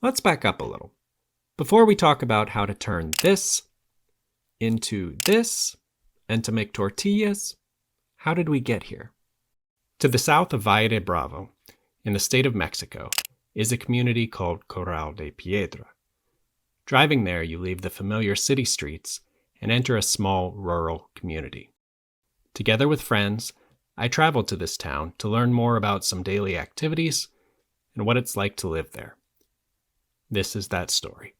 Let's back up a little. Before we talk about how to turn this into this and to make tortillas, how did we get here? To the south of Valle de Bravo, in the state of Mexico, is a community called Corral de Piedra. Driving there, you leave the familiar city streets and enter a small rural community. Together with friends, I traveled to this town to learn more about some daily activities and what it's like to live there. This is that story.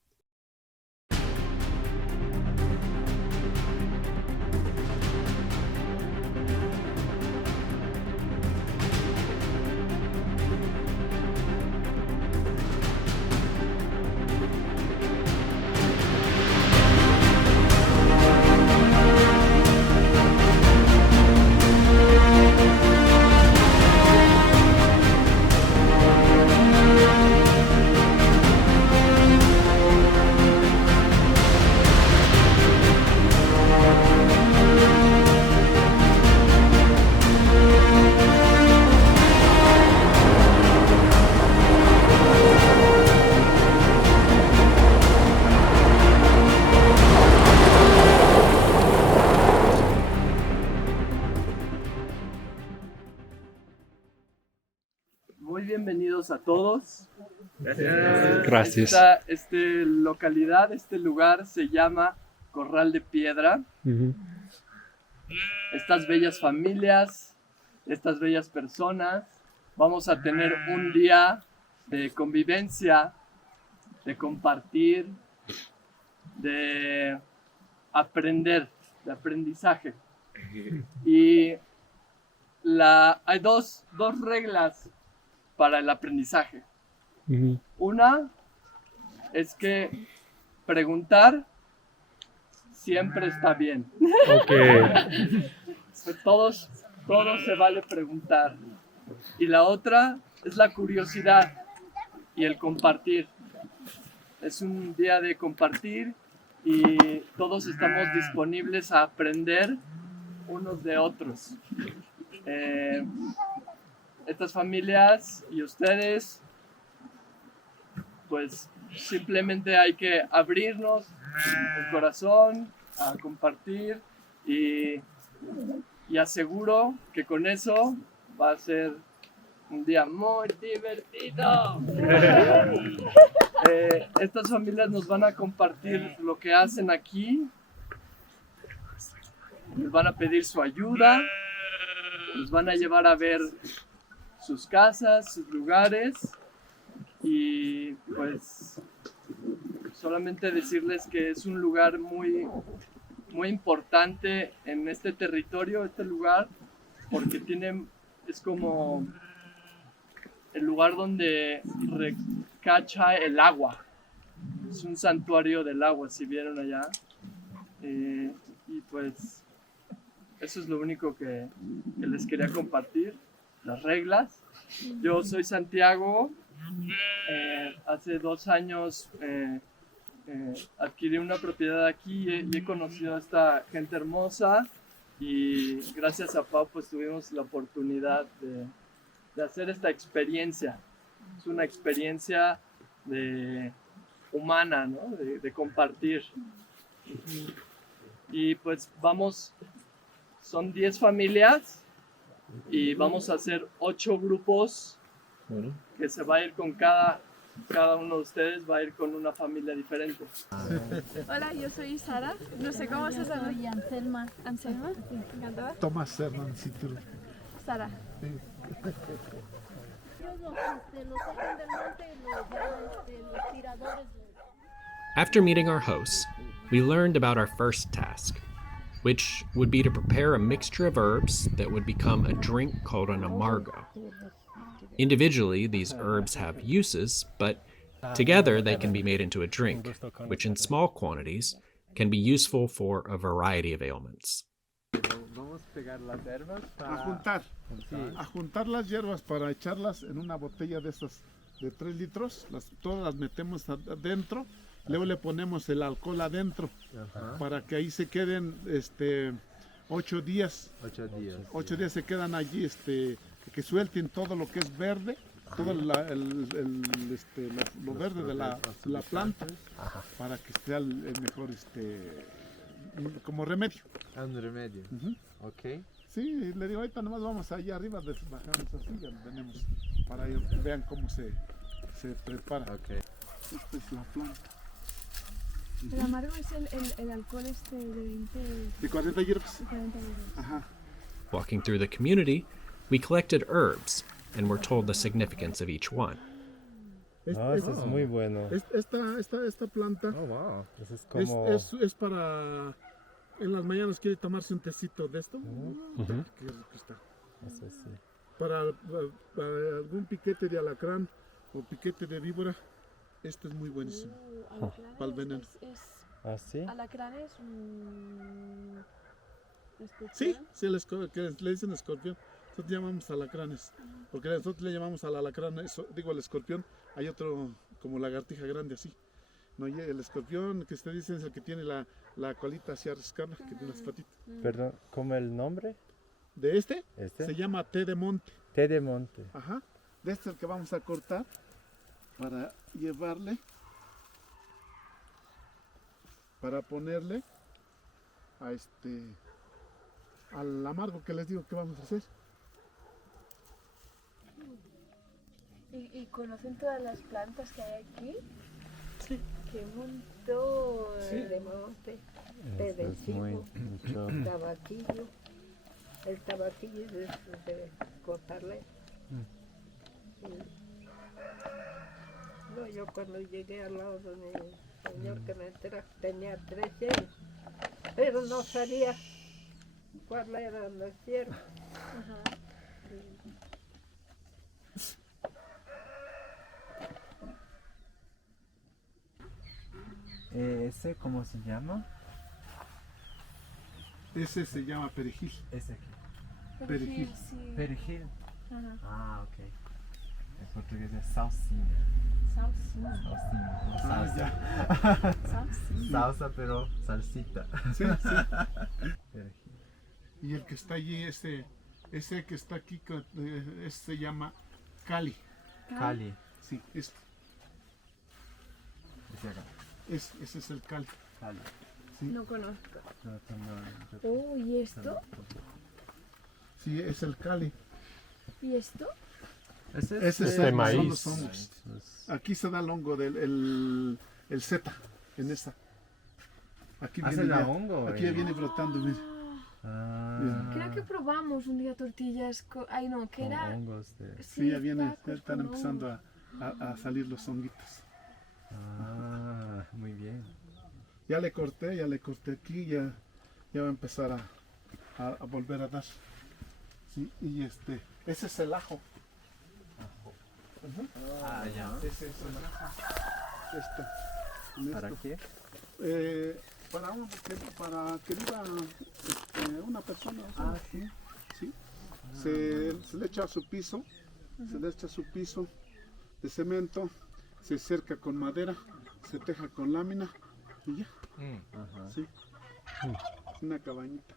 Muy bienvenidos a todos. Gracias. Esta localidad, este lugar se llama Corral de Piedra. Estas bellas familias, estas bellas personas, vamos a tener un día de convivencia, de compartir, de aprender, de aprendizaje. Y hay dos reglas para el aprendizaje. Una es que preguntar siempre está bien. Todos se vale preguntar. Y la otra es la curiosidad y el compartir. Es un día de compartir y todos estamos disponibles a aprender unos de otros. Estas familias y ustedes, pues simplemente hay que abrirnos el corazón a compartir y aseguro que con eso va a ser un día muy divertido. Estas familias nos van a compartir lo que hacen aquí, nos van a pedir su ayuda, nos van a llevar a ver sus casas, sus lugares y pues solamente decirles que es un lugar muy, muy importante en este territorio, este lugar, porque es como el lugar donde recacha el agua. Es un santuario del agua, si vieron allá. Y pues eso es lo único que les quería compartir. Las reglas. Yo soy Santiago. Hace 2 años adquirí una propiedad aquí y he conocido a esta gente hermosa y gracias a Pau pues tuvimos la oportunidad de hacer esta experiencia. Es una experiencia humana, ¿no? De compartir. Y pues son 10 familias y vamos a hacer 8 grupos que se va a ir con cada uno de ustedes va a ir con una familia diferente. Hola, yo soy Sara. No sé cómo se llama. Soy Anselma. Anselma. Encantada. Tomás Hernancito. Sara. Los sacan del monte y los tiradores. After meeting our hosts, we learned about our first task, which would be to prepare a mixture of herbs that would become a drink called an amargo. Individually, these herbs have uses, but together they can be made into a drink, which in small quantities can be useful for a variety of ailments. A juntar las hierbas para echarlas en una botella de esas de 3 litros, todas las metemos adentro, luego le ponemos el alcohol adentro. Ajá. Para que ahí se queden 8 días. 8 días. 8 días se quedan allí, que suelten todo lo que es verde. todo lo verde de la planta para que sea el mejor como remedio. Un remedio. Ujú. Ok. Sí, le digo, ahorita nomás vamos allá arriba, bajamos así, ya tenemos para que vean cómo se prepara. Ok. Esta es la planta. El amargo es el alcohol este de 20 De 40 hierbas. 40 euros. Ajá. Walking through the community, we collected herbs and were told the significance of each one. Eso es muy bueno. Esta planta Oh, wow. Eso es como... es para... En las mañanas quiere tomarse un tecito de esto. Qué rico está. Eso sí. Para algún piquete de alacrán o piquete de víbora, este es muy buenísimo. Para el veneno. ¿Ah, sí? Alacranes. Sí, sí, que le dicen escorpión. Nosotros llamamos alacranes. Porque nosotros le llamamos al alacrán, digo al escorpión. Hay otro como lagartija grande así. No, y el escorpión que usted dice es el que tiene la colita hacia riscarla, que tiene las patitas. Perdón, ¿cómo el nombre? De este ¿Este? se llama té de monte. Té de monte. Ajá. De este es el que vamos a cortar para llevarle, para ponerle al amargo que les digo que vamos a hacer. ¿Y conocen todas las plantas que hay aquí? Sí. Qué montón Sí. de monte, Eso es muy... mucho... tabaquillo. El tabaquillo es de cortarle. No, yo cuando llegué al lado de mi señor que me entera, tenía 13 años, pero no sabía cuál era la hierba. ¿Ese cómo se llama? Ese se llama perejil. Ese aquí. Perejil. Sí. Perejil. Ajá. Ah, ok. En portugués es salsinha. Salsinha. Salsinha. como Ah, salsa. Salsinha. Salsa, pero salsita. Sí, sí. Perejil. Y el que está allí, ese que está aquí, se llama cali. Cali. Sí, Ese acá. ese es el cali. Cali. No conozco. No, no, Oh, ¿y esto? Sí, es el cali. ¿Y esto? Ese Ese es de el maíz. son los hongos. Aquí se da el hongo el zeta, en esta. Aquí ¿Ah, viene, se da ya- hongo, aquí ya eh? viene brotando, mira. Ah, Creo que probamos un día tortillas con... Ay, no, que con era... hongos de... Sí, ya viene, tacos ya están con empezando hongos. a salir los honguitos. Ah, muy bien. Ya le corté aquí, ya va a empezar a volver a dar. Sí, y ese es el ajo. Ah, ya. Ese es el ajo. ¿Para qué? Para que viva una persona. Ah, sí. Sí. Se le echa su piso, de cemento, se cerca con madera, se teja con lámina y ya. Ajá. Sí. Una cabañita.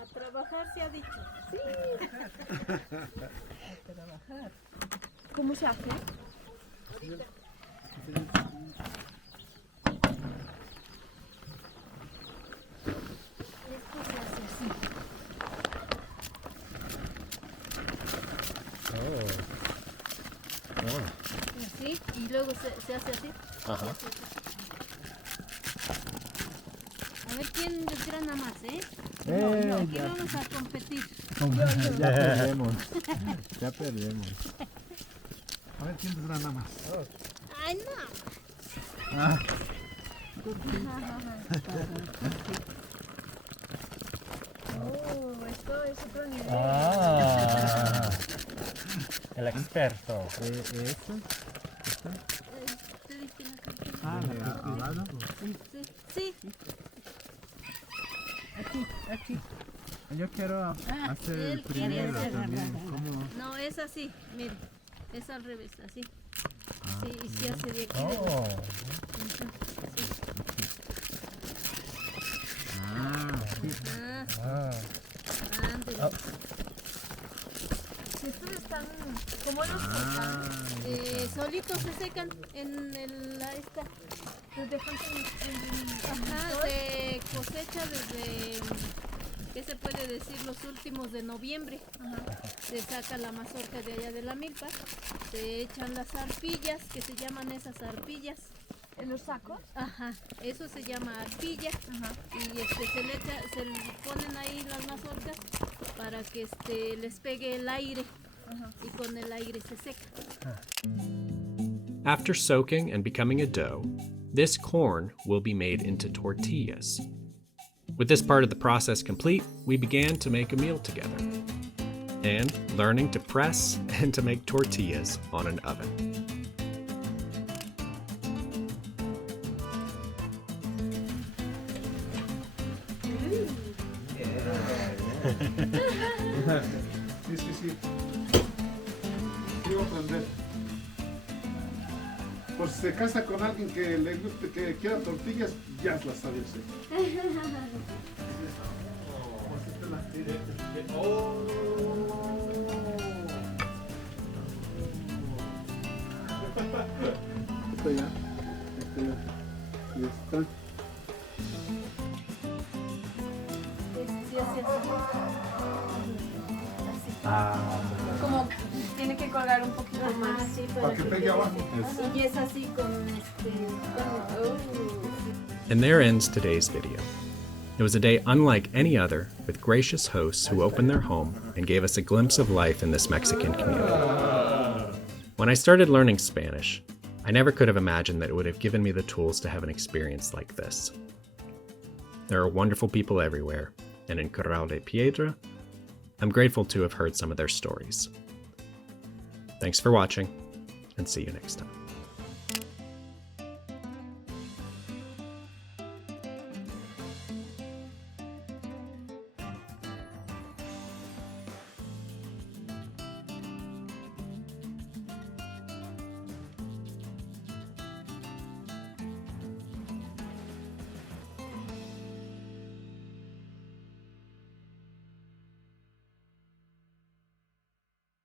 A trabajar se ha dicho. ¿Cómo se hace? Esto se hace así. Así, y luego se hace así. Ajá. A ver quién desgrana más, ¿eh? Aquí Ya, vamos a competir. ya perdemos. Ya perdemos. A ver quién desgrana más. ¡Ay, no! Oh, esto es otro nivel. Ah, el experto. ¿Eso? Te diste una cartilla. Ah, Sí. aquí. Yo quiero hacer el él quiere primero hacer también. la- ¿Cómo? No, es así, mire. Es al revés, así. Sí, y se hace de aquí. Oh. Ajá, así. Ah, Ah, ah. ándele. Estos están. ¿Cómo los secan? Solitos se secan en esta. Los dejan en Ajá, se cosecha desde, ¿qué se puede decir? Los últimos de noviembre. Se saca la mazorca de allá de la milpa, se echan las arpillas, que se llaman esas arpillas. ¿En los sacos? Ajá, eso se llama arpilla. Y se le ponen ahí las mazorcas para que les pegue el aire. Y con el aire se seca. After soaking and becoming a dough, this corn will be made into tortillas. With this part of the process complete, we began to make a meal together and learning to press and to make tortillas on an oven. Sí, sí, sí. Quiero aprender. Pues si se casa con alguien que le guste, que quiera tortillas, ya las sabe hacer. Está ya. Ya está. Sí, así. Como tiene que colgar un poquito más. Sí, Para que pegue abajo. Y es así con And there ends today's video. It was a day unlike any other, with gracious hosts who opened their home and gave us a glimpse of life in this Mexican community. When I started learning Spanish, I never could have imagined that it would have given me the tools to have an experience like this. There are wonderful people everywhere, and in Corral de Piedra, I'm grateful to have heard some of their stories. Thanks for watching, and see you next time.